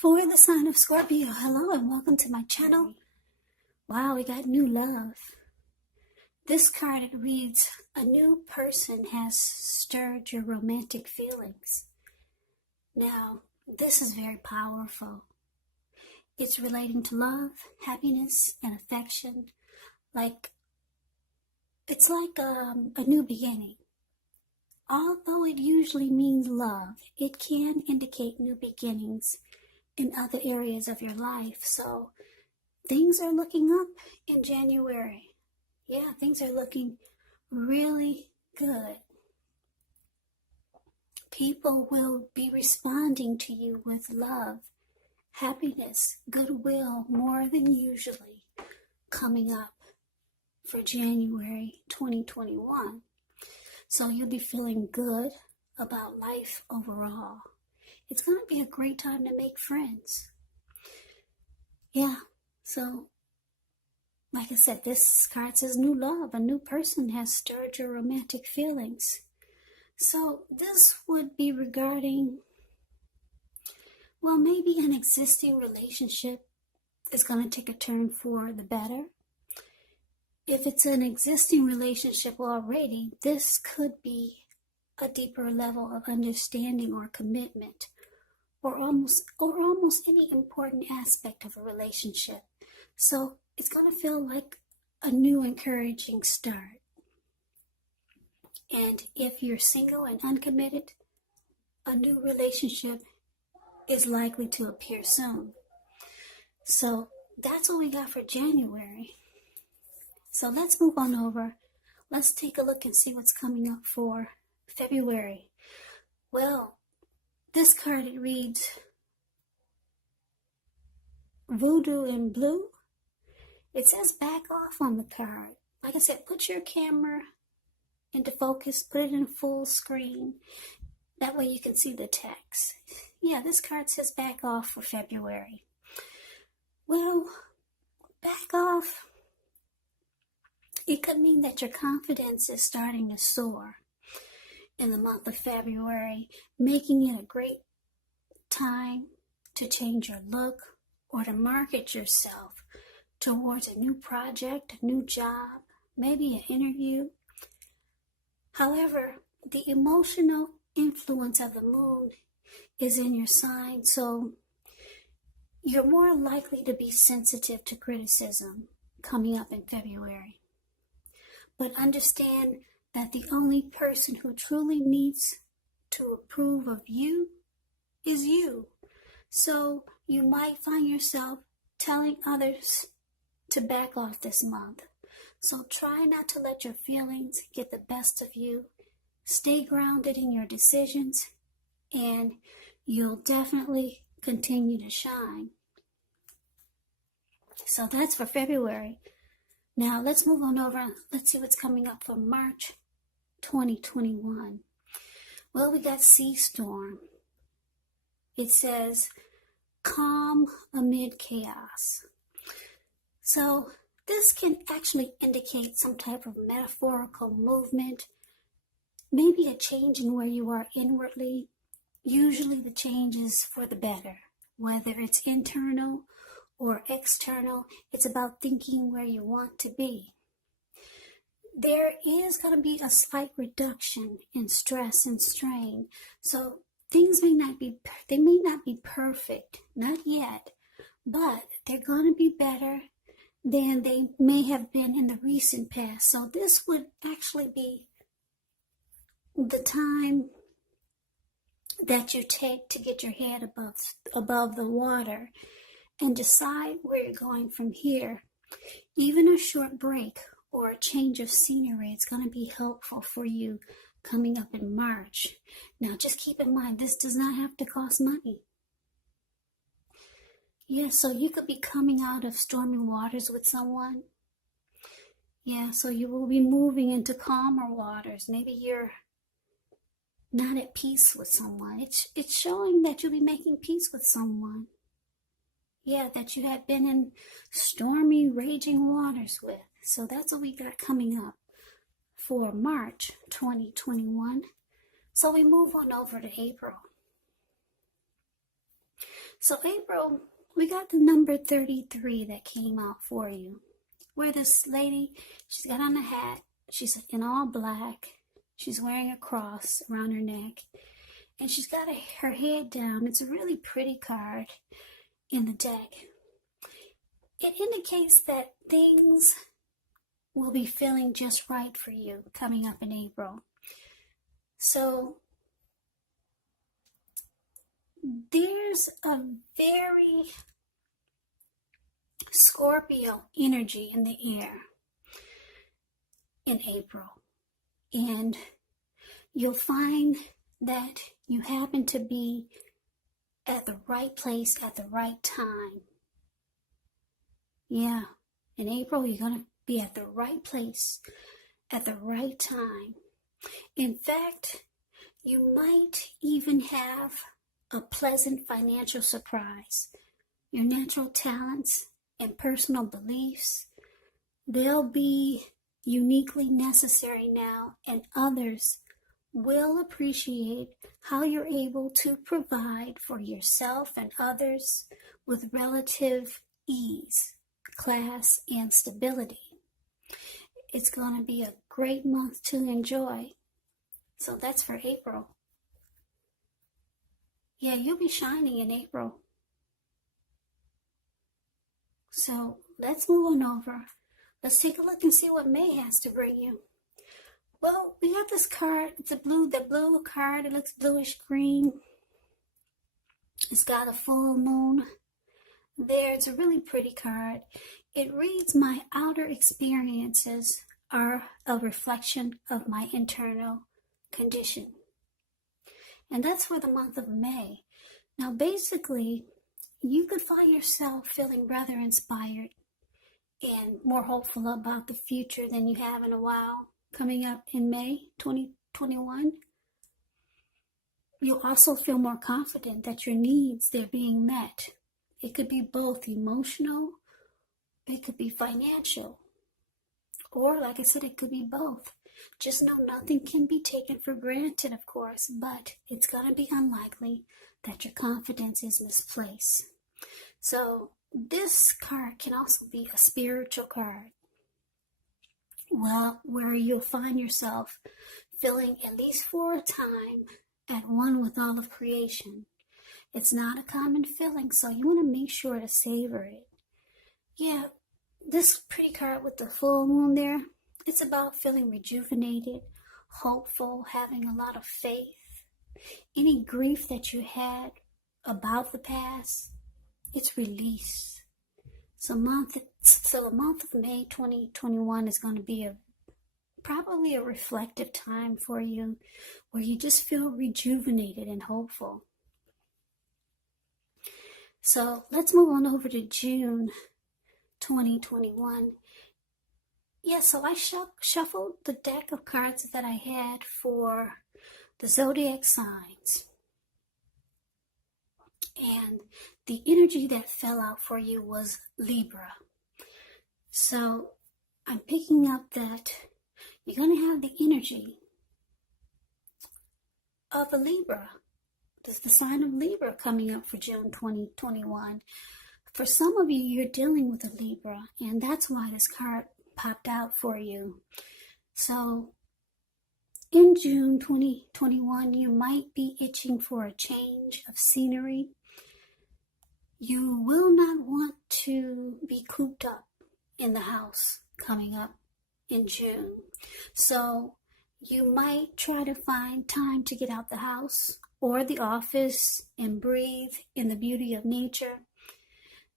For the sign of Scorpio, hello and welcome to my channel. Wow, we got new love. This card, it reads, a new person has stirred your romantic feelings. Now, this is very powerful. It's relating to love, happiness, and affection. It's like a new beginning. Although it usually means love, it can indicate new beginnings in other areas of your life. So things are looking up in January. Yeah, things are looking really good. People will be responding to you with love, happiness, goodwill, more than usually coming up for January 2021. So you'll be feeling good about life overall. It's going to be a great time to make friends. Yeah, so like I said, this card says new love. A new person has stirred your romantic feelings. So this would be regarding, well, maybe an existing relationship is going to take a turn for the better. If it's an existing relationship already, this could be a deeper level of understanding or commitment, or almost any important aspect of a relationship. So it's going to feel like a new encouraging start. And if you're single and uncommitted, a new relationship is likely to appear soon. So that's what we got for January. So let's move on over. Let's take a look and see what's coming up for February. Well, this card, it reads Voodoo in Blue. It says back off on the card. Like I said, put your camera into focus, put it in full screen. That way you can see the text. Yeah, this card says back off for February. Well, back off. It could mean that your confidence is starting to soar in the month of February, making it a great time to change your look or to market yourself towards a new project, a new job, maybe an interview. However, the emotional influence of the moon is in your sign, so you're more likely to be sensitive to criticism coming up in February. But understand that the only person who truly needs to approve of you is you. So you might find yourself telling others to back off this month. So try not to let your feelings get the best of you. Stay grounded in your decisions, and you'll definitely continue to shine. So that's for February. Now let's move on over. Let's see what's coming up for March 2021. Well, we got Sea Storm. It says calm amid chaos. So this can actually indicate some type of metaphorical movement, maybe a change in where you are inwardly. Usually the change is for the better, whether it's internal or external. It's about thinking where you want to be. There is going to be a slight reduction in stress and strain. So things may not be perfect, not yet, but they're going to be better than they may have been in the recent past. So this would actually be the time that you take to get your head above the water and decide where you're going from here. Even a short break or a change of scenery is going to be helpful for you coming up in March. Now just keep in mind, this does not have to cost money. Yeah, so you could be coming out of stormy waters with someone. Yeah, so you will be moving into calmer waters. Maybe you're not at peace with someone. It's showing that you'll be making peace with someone. Yeah, that you have been in stormy, raging waters with. So that's what we got coming up for March 2021. So we move on over to April. So April, we got the number 33 that came out for you. Where this lady, she's got on a hat. She's in all black. She's wearing a cross around her neck. And she's got her head down. It's a really pretty card in the deck. It indicates that things will be feeling just right for you coming up in April. So there's a very Scorpio energy in the air in April. And you'll find that you happen to be at the right place at the right time. Yeah, in April, you're going to be at the right place at the right time. In fact, you might even have a pleasant financial surprise. Your natural talents and personal beliefs, they'll be uniquely necessary now, and others will appreciate how you're able to provide for yourself and others with relative ease, class, and stability. It's going to be a great month to enjoy. So that's for April. Yeah, you'll be shining in April. So let's move on over. Let's take a look and see what May has to bring you. Well, we got this card. It's the blue card. It looks bluish green. It's got a full moon there. It's a really pretty card. It reads, my outer experiences are a reflection of my internal condition. And that's for the month of May. Now, basically, you could find yourself feeling rather inspired and more hopeful about the future than you have in a while coming up in May 2021. You'll also feel more confident that your needs, they're being met. It could be both emotional, it could be financial, or like I said, it could be both. Just know nothing can be taken for granted, of course, but it's going to be unlikely that your confidence is misplaced. So this card can also be a spiritual card. Well, where you'll find yourself feeling, at least for a time, at one with all of creation. It's not a common feeling, so you want to make sure to savor it. Yeah, this pretty card with the full moon there, it's about feeling rejuvenated, hopeful, having a lot of faith. Any grief that you had about the past, it's released. So the month of May 2021 is going to be probably a reflective time for you, where you just feel rejuvenated and hopeful. So let's move on over to June 2021. Yeah, so I shuffled the deck of cards that I had for the zodiac signs. And the energy that fell out for you was Libra. So I'm picking up that you're going to have the energy of a Libra. There's the sign of Libra coming up for June 2021. For some of you, you're dealing with a Libra, and that's why this card popped out for you. So in June 2021, you might be itching for a change of scenery. You will not want to be cooped up in the house coming up in June. So you might try to find time to get out the house or the office and breathe in the beauty of nature.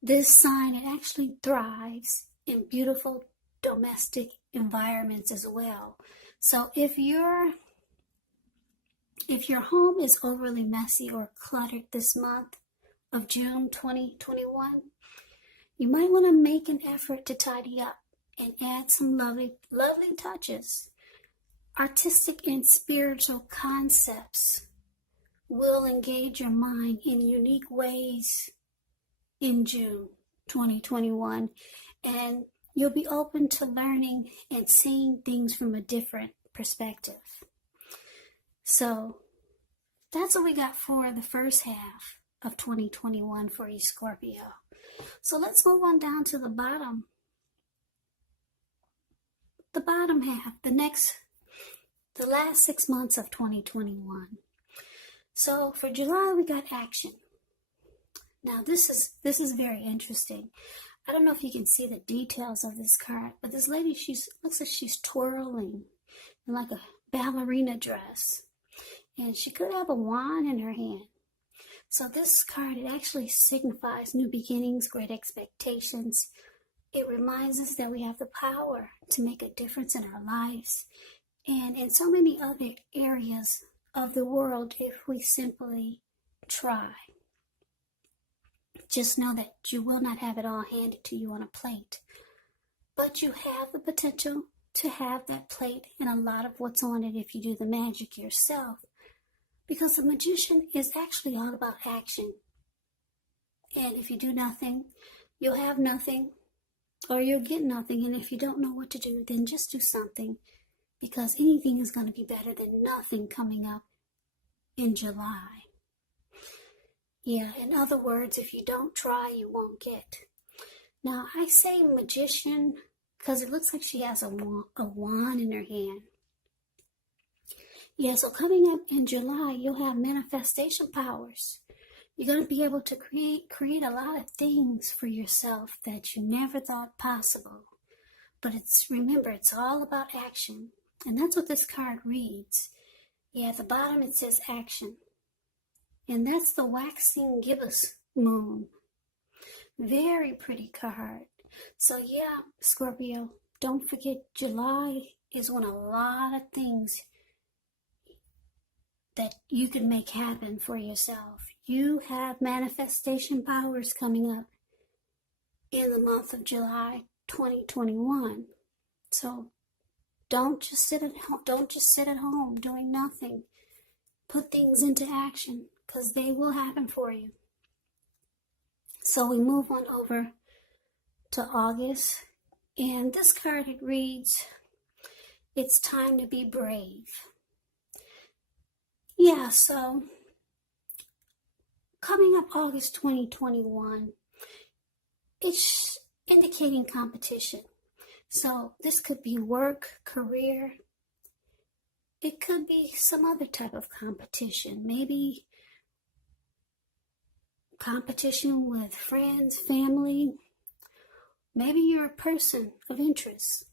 This sign, it actually thrives in beautiful domestic environments as well. So if your home is overly messy or cluttered this month of June 2021, you might want to make an effort to tidy up and add some lovely touches. Artistic and spiritual concepts will engage your mind in unique ways in June 2021, and you'll be open to learning and seeing things from a different perspective. So that's what we got for the first half of 2021 for you, Scorpio. So let's move on down to the bottom. The bottom half, the last 6 months of 2021. So for July, we got action. Now this is very interesting. I don't know if you can see the details of this card, but this lady, looks like she's twirling in like a ballerina dress. And she could have a wand in her hand. So this card, it actually signifies new beginnings, great expectations. It reminds us that we have the power to make a difference in our lives and in so many other areas of the world if we simply try. Just know that you will not have it all handed to you on a plate, but you have the potential to have that plate and a lot of what's on it if you do the magic yourself, because the magician is actually all about action. And if you do nothing, you'll have nothing, or you'll get nothing. And if you don't know what to do, then just do something, because anything is going to be better than nothing coming up in July. Yeah, in other words, if you don't try, you won't get. Now, I say magician because it looks like she has a wand in her hand. Yeah, so coming up in July, you'll have manifestation powers. You're going to be able to create a lot of things for yourself that you never thought possible. But remember, it's all about action. And that's what this card reads. Yeah, at the bottom it says action. And that's the waxing gibbous moon. Very pretty card. So yeah, Scorpio, don't forget July is when a lot of things that you can make happen for yourself. You have manifestation powers coming up in the month of July 2021. So don't just sit at home doing nothing. Put things into action, because they will happen for you. So we move on over to August, and this card, it reads, it's time to be brave. Yeah, so coming up August 2021, it's indicating competition. So this could be work, career. It could be some other type of competition. Maybe competition with friends, family. Maybe you're a person of interest.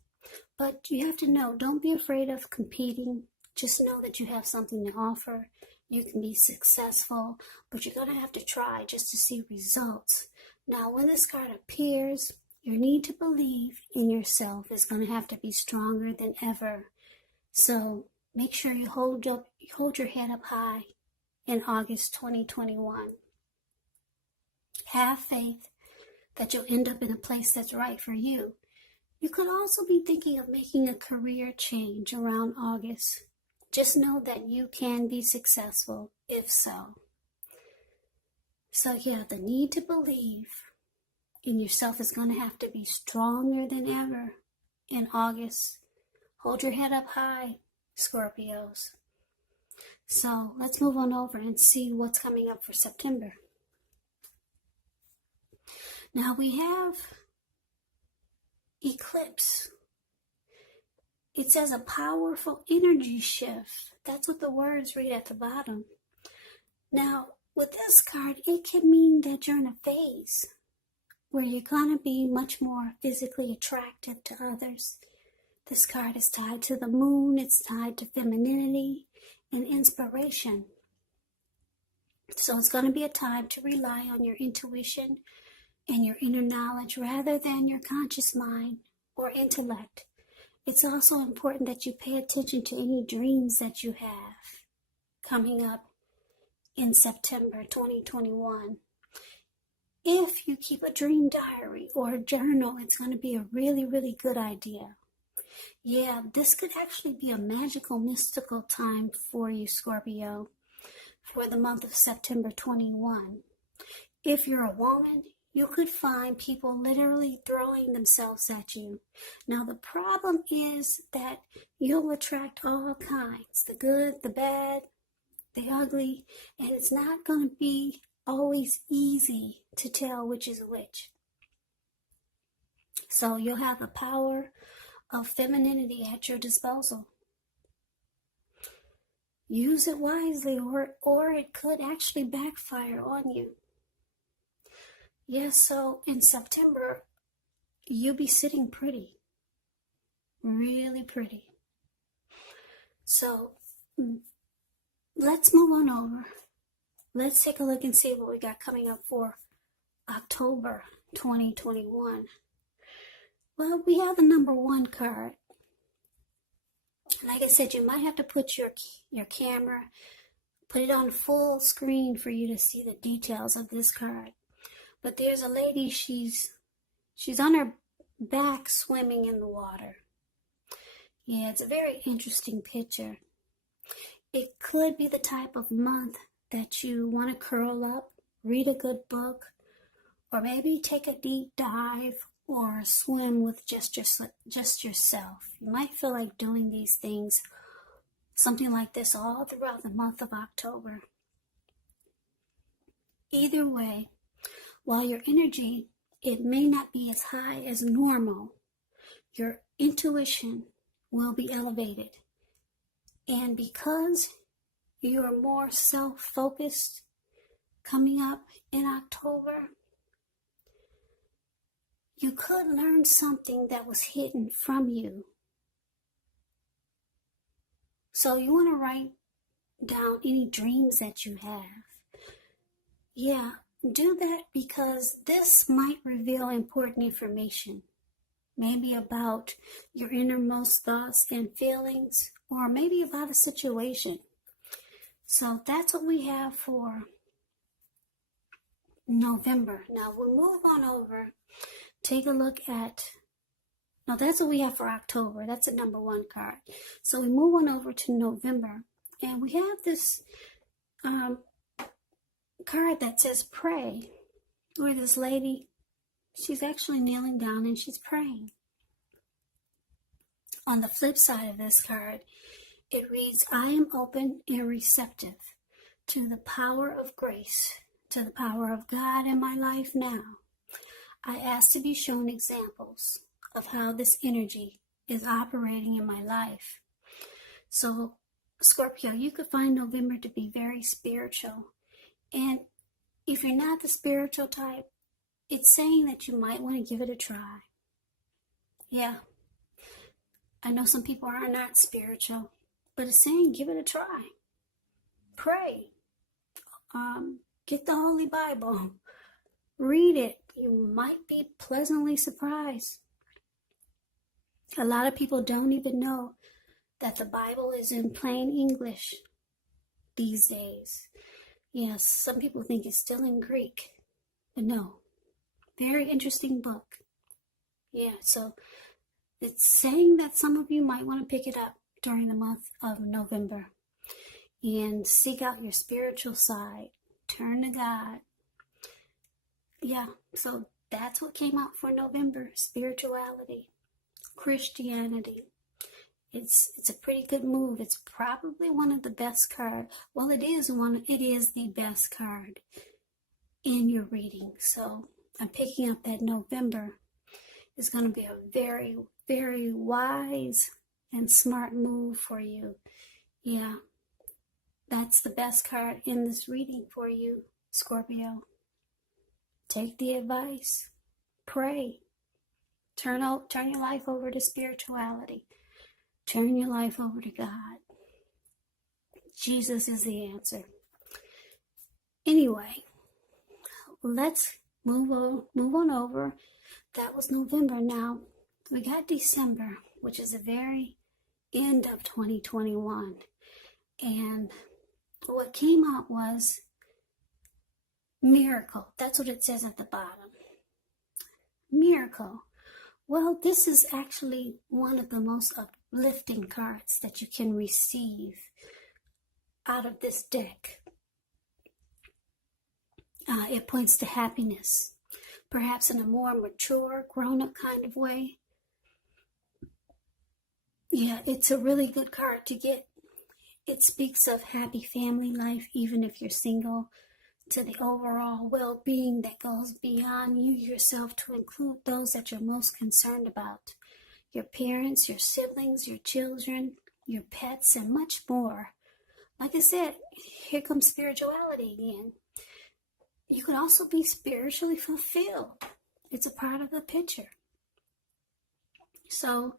But you have to know, don't be afraid of competing. Just know that you have something to offer. You can be successful, but you're going to have to try just to see results. Now, when this card appears, your need to believe in yourself is going to have to be stronger than ever. So make sure you hold your head up high in August 2021. Have faith that you'll end up in a place that's right for you. You could also be thinking of making a career change around August. Just know that you can be successful if so. So yeah, the need to believe in yourself is going to have to be stronger than ever in August. Hold your head up high, Scorpios. So let's move on over and see what's coming up for September. Now we have eclipse. It says a powerful energy shift. That's what the words read at the bottom. Now, with this card, it can mean that you're in a phase where you're going to be much more physically attractive to others. This card is tied to the moon. It's tied to femininity and inspiration. So it's going to be a time to rely on your intuition and your inner knowledge rather than your conscious mind or intellect. It's also important that you pay attention to any dreams that you have coming up in September 2021. If you keep a dream diary or a journal, it's going to be a really, really good idea. Yeah, this could actually be a magical, mystical time for you, Scorpio, for the month of September 21. If you're a woman, you could find people literally throwing themselves at you. Now, the problem is that you'll attract all kinds, the good, the bad, the ugly, and it's not going to be always easy to tell which is which. So you'll have the power of femininity at your disposal. Use it wisely, or it could actually backfire on you. Yes, so in September, you'll be sitting pretty. Really pretty. So let's move on over. Let's take a look and see what we got coming up for October 2021. Well, we have the number 1 card. Like I said, you might have to put your camera, put it on full screen for you to see the details of this card. But there's a lady, she's on her back swimming in the water. Yeah, it's a very interesting picture. It could be the type of month that you want to curl up, read a good book, or maybe take a deep dive or swim with just yourself. You might feel like doing these things, something like this, all throughout the month of October. Either way, while your energy, it may not be as high as normal, your intuition will be elevated. And because you're more self-focused coming up in October, you could learn something that was hidden from you. So you want to write down any dreams that you have. Yeah, do that, because this might reveal important information. Maybe about your innermost thoughts and feelings, or maybe about a situation. So that's what we have for November. Now we'll move on over. Take a look at, no, that's what we have for October. That's the number 1 card. So we move on over to November, and we have this card that says pray, where this lady, she's actually kneeling down and she's praying. On the flip side of this card, it reads, I am open and receptive to the power of grace, to the power of God in my life now. I ask to be shown examples of how this energy is operating in my life. So, Scorpio, you could find November to be very spiritual. And if you're not the spiritual type, it's saying that you might want to give it a try. Yeah. I know some people are not spiritual, but it's saying give it a try. Pray. Get the Holy Bible. Read it. You might be pleasantly surprised. A lot of people don't even know that the Bible is in plain English these days. Yes, some people think it's still in Greek, but no. Very interesting book. Yeah, so it's saying that some of you might want to pick it up during the month of November and seek out your spiritual side. Turn to God. Yeah, so that's what came out for November. Spirituality, Christianity. It's a pretty good move. It's probably one of the best cards. Well, it is the best card in your reading. So I'm picking up that November is going to be a very, very wise and smart move for you. Yeah, that's the best card in this reading for you, Scorpio. Take the advice. Pray. Turn your life over to spirituality. Turn your life over to God. Jesus is the answer. Anyway, let's move on over. That was November. Now, we got December, which is the very end of 2021. And what came out was miracle. That's what it says at the bottom. Miracle. Well, this is actually one of the most uplifting cards that you can receive out of this deck. It points to happiness, perhaps in a more mature, grown-up kind of way. Yeah, it's a really good card to get. It speaks of happy family life, even if you're single. to the overall well-being that goes beyond you yourself, to include those that you're most concerned about. Your parents, your siblings, your children, your pets, and much more. Like I said, here comes spirituality again. You could also be spiritually fulfilled. It's a part of the picture. So,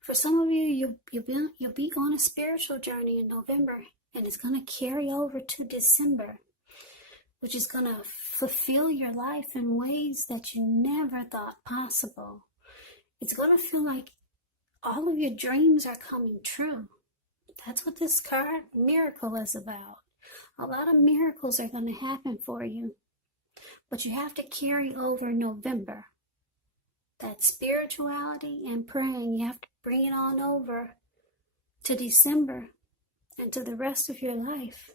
for some of you, you'll be on a spiritual journey in November, and it's going to carry over to December, which is going to fulfill your life in ways that you never thought possible. It's going to feel like all of your dreams are coming true. That's what this card miracle is about. A lot of miracles are going to happen for you, but you have to carry over November. That spirituality and praying, you have to bring it on over to December and to the rest of your life.